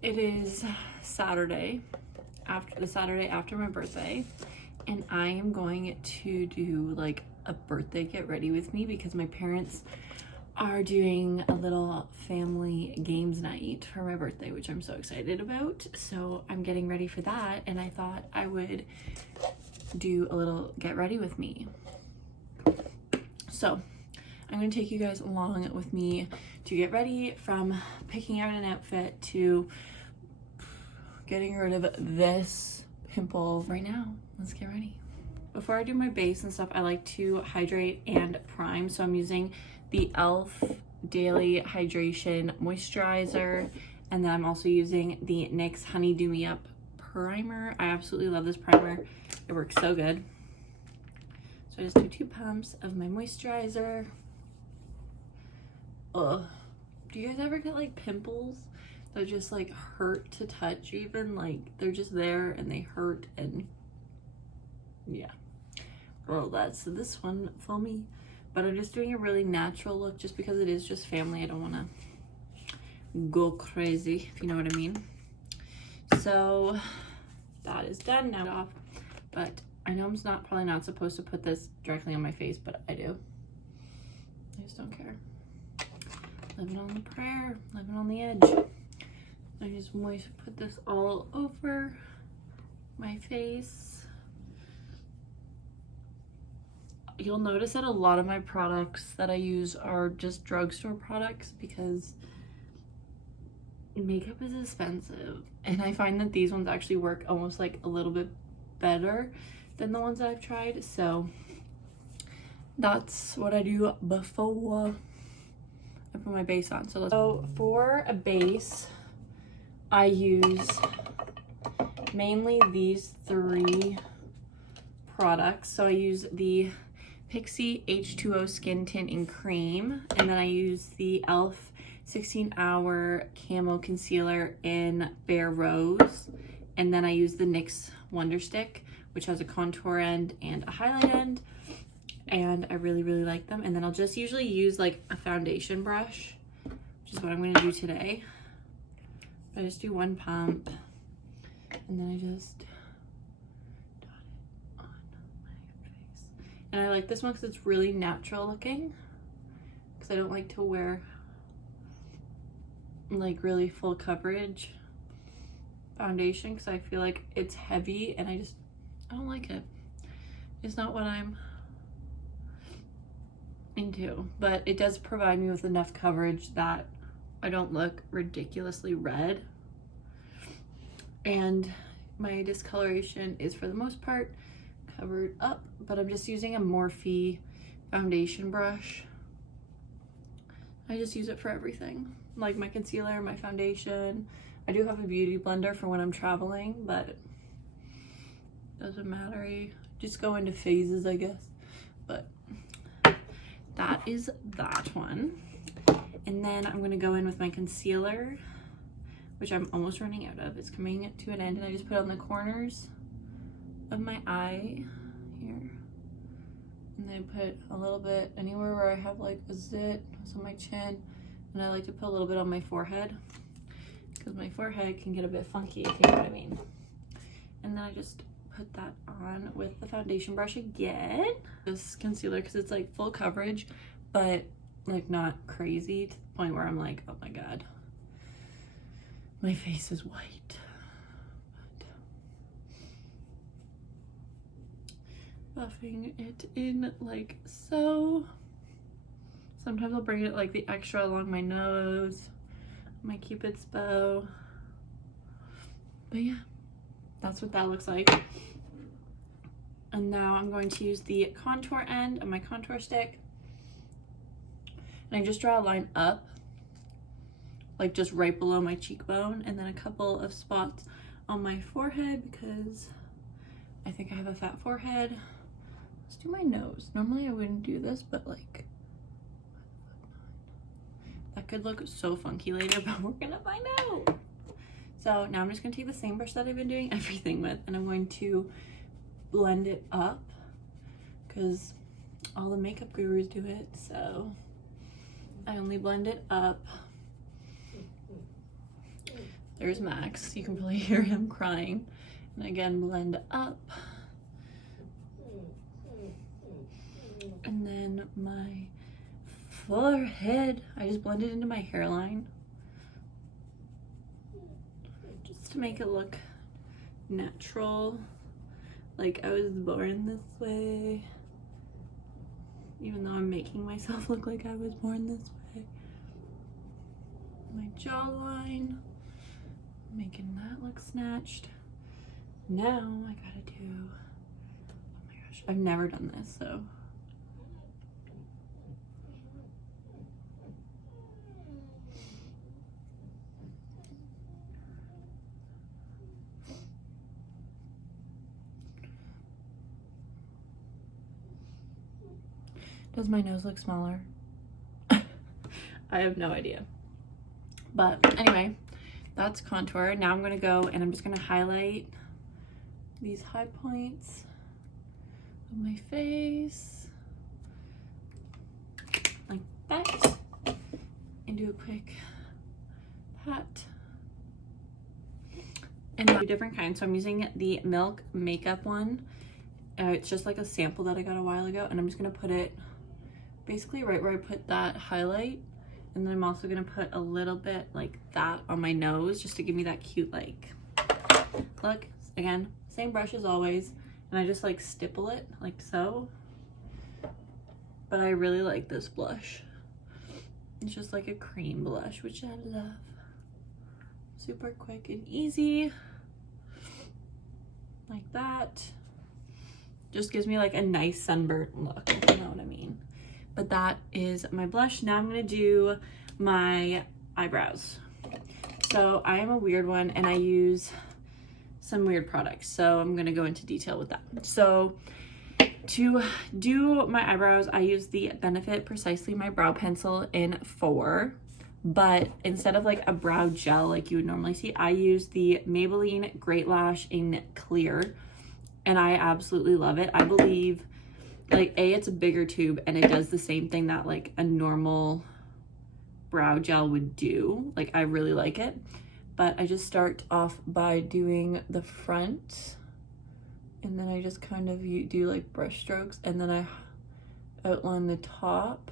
It is Saturday, after my birthday, and I am going to do like a birthday get ready with me because my parents are doing a little family games night for my birthday, which I'm so excited about. So I'm getting ready for that, and I thought I would do a little get ready with me. So I'm going to take you guys along with me to get ready, from picking out an outfit to getting rid of this pimple. Right now, let's get ready. Before I do my base and stuff, I like to hydrate and prime. So I'm using the e.l.f. Daily Hydration Moisturizer, and then I'm also using the NYX Honey Dew Me Up Primer. I absolutely love this primer. It works so good. So I just do 2 pumps of my moisturizer. Ugh. Do you guys ever get like pimples that just like hurt to touch? Even like they're just there and they hurt, and yeah. Well, that's this one for me. But I'm just doing a really natural look just because it is just family. I don't want to go crazy, if you know what I mean. So that is done now. Off. But I know I'm probably not supposed to put this directly on my face, but I do. I just don't care. Living on the prayer, living on the edge. I just want to put this all over my face. You'll notice that a lot of my products that I use are just drugstore products because makeup is expensive. And I find that these ones actually work almost like a little bit better than the ones that I've tried. So that's what I do before I put my base on. So for a base, I use mainly these 3 products. So I use the Pixi H2O Skin Tint in Cream, and then I use the e.l.f. 16-Hour Camo Concealer in Bare Rose, and then I use the NYX Wonder Stick, which has a contour end and a highlight end, and I really like them. And then I'll just usually use like a foundation brush, which is what I'm going to do today. I just do 1 pump, and then I just dot it on my face. And I like this one because it's really natural looking, because I don't like to wear like really full coverage foundation because I feel like it's heavy and I don't like it. It's not what I'm into, but it does provide me with enough coverage that I don't look ridiculously red. And my discoloration is for the most part covered up, but I'm just using a Morphe foundation brush. I just use it for everything, like my concealer, my foundation. I do have a beauty blender for when I'm traveling, but it doesn't matter. I just go into phases, I guess. But that is that one. And then I'm going to go in with my concealer, which I'm almost running out of. It's coming to an end, and I just put it on the corners of my eye here. And then I put a little bit anywhere where I have like a zit, so my chin, and I like to put a little bit on my forehead because my forehead can get a bit funky, if you know what I mean. And then I just put that on with the foundation brush again. This concealer, because it's like full coverage, but like not crazy to the point where I'm like, oh my god, my face is white. But buffing it in like so. Sometimes I'll bring it like the extra along my nose, my Cupid's bow. But yeah, that's what that looks like. And now I'm going to use the contour end of my contour stick. And I just draw a line up, like just right below my cheekbone, and then a couple of spots on my forehead because I think I have a fat forehead. Let's do my nose. Normally I wouldn't do this, but like, that could look so funky later, but we're gonna find out. So now I'm just gonna take the same brush that I've been doing everything with, and I'm going to blend it up because all the makeup gurus do it, so I only blend it up. There's Max. You can probably hear him crying. And again, blend up. And then my forehead, I just blended into my hairline. Just to make it look natural. Like I was born this way. Even though I'm making myself look like I was born this way. My jawline. Making that look snatched. Now I gotta do, oh my gosh, I've never done this, so. Does my nose look smaller? I have no idea. But anyway, that's contour. Now I'm gonna go and I'm just gonna highlight these high points of my face like that, and do a quick pat. And then different kinds. So I'm using the Milk Makeup one. It's just like a sample that I got a while ago, and I'm just gonna put it basically right where I put that highlight. And then I'm also gonna put a little bit like that on my nose just to give me that cute like look. Again, same brush as always, and I just like stipple it like so. But I really like this blush. It's just like a cream blush, which I love. Super quick and easy. Like that. Just gives me like a nice sunburnt look, if you know what I mean. But that is my blush. Now I'm gonna do my eyebrows. So I am a weird one and I use some weird products. So I'm gonna go into detail with that. So to do my eyebrows, I use the Benefit Precisely My Brow Pencil in 4. But instead of like a brow gel like you would normally see, I use the Maybelline Great Lash in Clear. And I absolutely love it. I believe like it's a bigger tube and it does the same thing that like a normal brow gel would do. Like I really like it. But I just start off by doing the front, and then I just kind of do like brush strokes, and then I outline the top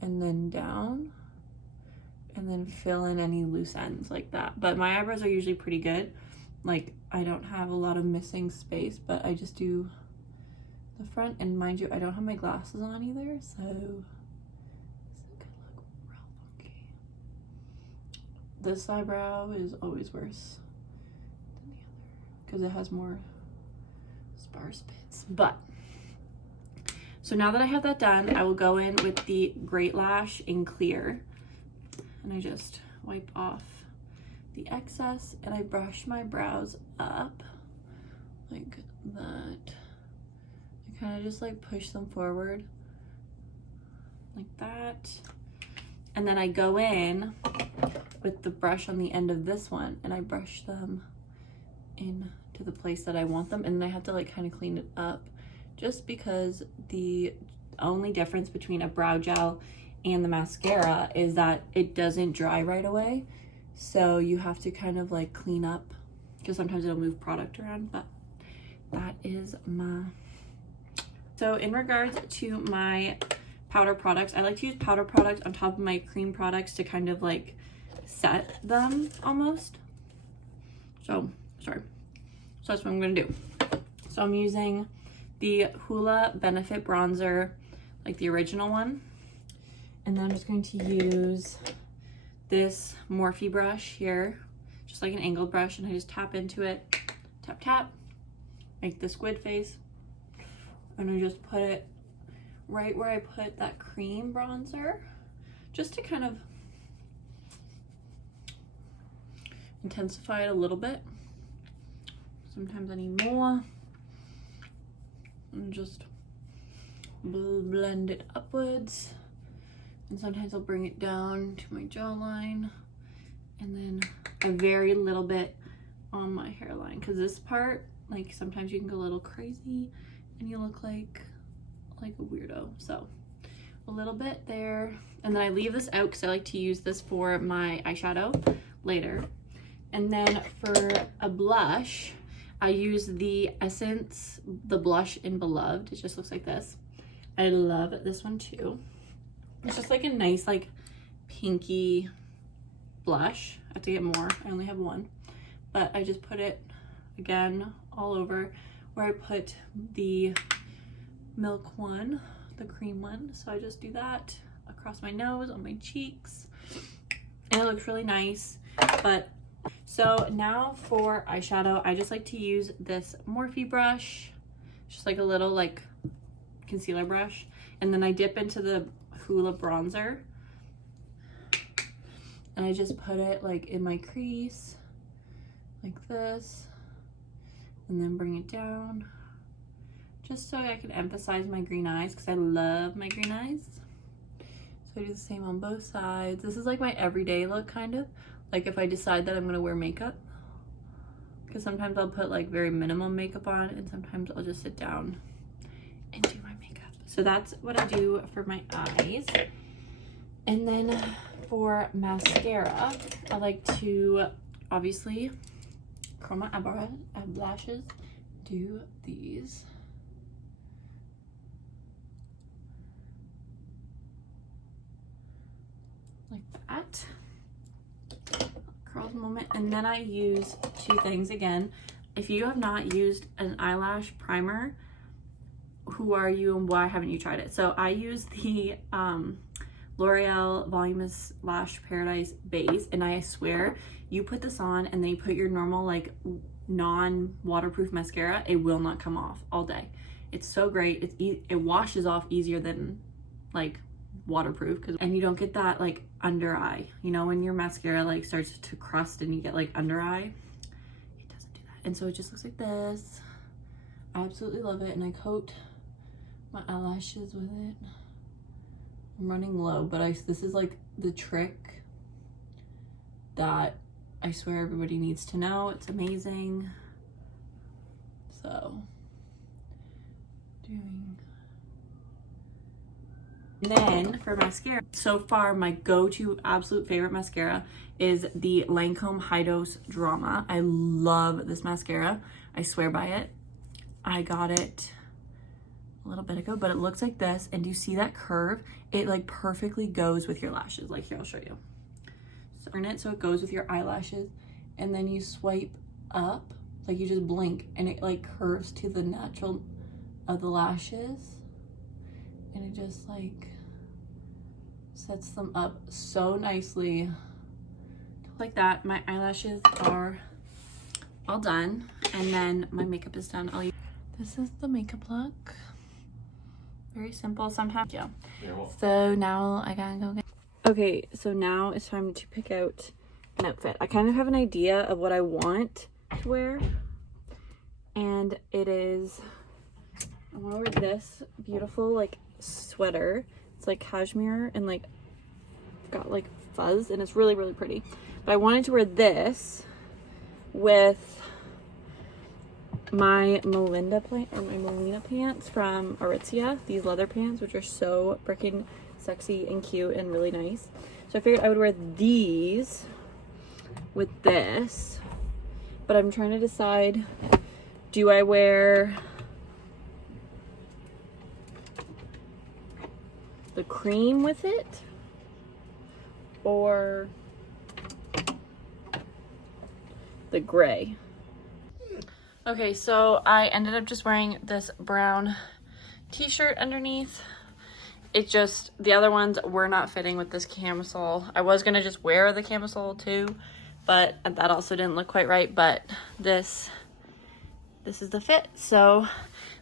and then down, and then fill in any loose ends like that. But my eyebrows are usually pretty good. Like I don't have a lot of missing space, but I just do the front. And mind you, I don't have my glasses on either, so this could look real funky. This eyebrow is always worse than the other because it has more sparse bits. But so now that I have that done, I will go in with the Great Lash in Clear, and I just wipe off the excess, and I brush my brows up like that. I kind of just like push them forward like that, and then I go in with the brush on the end of this one and I brush them in to the place that I want them, and then I have to like kind of clean it up just because the only difference between a brow gel and the mascara is that it doesn't dry right away. So you have to kind of like clean up because sometimes it'll move product around. But that is my... So in regards to my powder products, I like to use powder products on top of my cream products to kind of like set them almost. So, sorry. So that's what I'm gonna do. So I'm using the Hoola Benefit Bronzer, like the original one. And then I'm just going to use this Morphe brush here, just like an angled brush, and I just tap into it, tap, tap, make the squid face, and I just put it right where I put that cream bronzer, just to kind of intensify it a little bit. Sometimes I need more, and just blend it upwards. And sometimes I'll bring it down to my jawline, and then a very little bit on my hairline, because this part, like sometimes you can go a little crazy and you look like a weirdo. So a little bit there, and then I leave this out because I like to use this for my eyeshadow later. And then for a blush, I use the Essence, the blush in Beloved. It just looks like this. I love this one too. It's just like a nice like pinky blush. I have to get more. I only have one. But I just put it again all over where I put the milk one, the cream one. So I just do that across my nose, on my cheeks. And it looks really nice. But so now for eyeshadow, I just like to use this Morphe brush, just like a little like concealer brush, and then I dip into the Hoola bronzer and I just put it like in my crease like this, and then bring it down just so I can emphasize my green eyes because I love my green eyes. So I do the same on both sides. This is like my everyday look, kind of like if I decide that I'm gonna wear makeup, because sometimes I'll put like very minimum makeup on and sometimes I'll just sit down and do my makeup. So that's what I do for my eyes. And then for mascara, I like to obviously curl my eyelashes, do these. Like that. Curls a moment, and then I use two things again. If you have not used an eyelash primer, who are you and why haven't you tried it? So I use the L'Oreal Voluminous Lash Paradise base, and I swear you put this on and then you put your normal like non-waterproof mascara, it will not come off all day. It's so great. It washes off easier than like waterproof, and you don't get that like under eye, you know, when your mascara like starts to crust and you get like under eye, it doesn't do that. And so it just looks like this. I absolutely love it, and I coat my eyelashes with it. I'm running low, but this is like the trick that I swear everybody needs to know. It's amazing. So doing. And then for mascara, so far my go-to absolute favorite mascara is the Lancome High Dose Drama. I love this mascara. I swear by it. I got it a little bit ago, but it looks like this. And do you see that curve? It like perfectly goes with your lashes. Like here, I'll show you. So turn it so it goes with your eyelashes, and then you swipe up, like you just blink, and it like curves to the natural of the lashes. And it just like sets them up so nicely like that. My eyelashes are all done, and then my makeup is done. This is the makeup look. Very simple sometimes. Yeah. So now I gotta go get. Okay, so now it's time to pick out an outfit. I kind of have an idea of what I want to wear, and it is, I want to wear this beautiful like sweater. It's like cashmere and like got like fuzz, and it's really really pretty. But I wanted to wear this with my Melina pants from Aritzia, these leather pants, which are so freaking sexy and cute and really nice. So I figured I would wear these with this, but I'm trying to decide, do I wear the cream with it or the gray? Okay, so I ended up just wearing this brown t-shirt underneath. It just, the other ones were not fitting with this camisole. I was gonna just wear the camisole too, but that also didn't look quite right. But this is the fit. So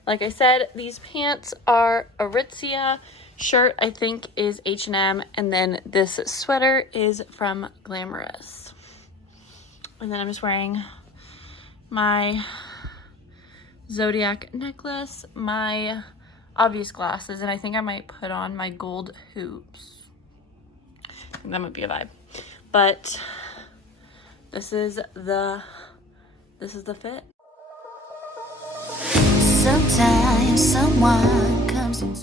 like I said, these pants are Aritzia, shirt I think is H&M, and then this sweater is from Glamorous. And then I'm just wearing my Zodiac necklace, my obvious glasses, and I think I might put on my gold hoops. I think that might be a vibe. But this is the fit. Sometimes someone comes into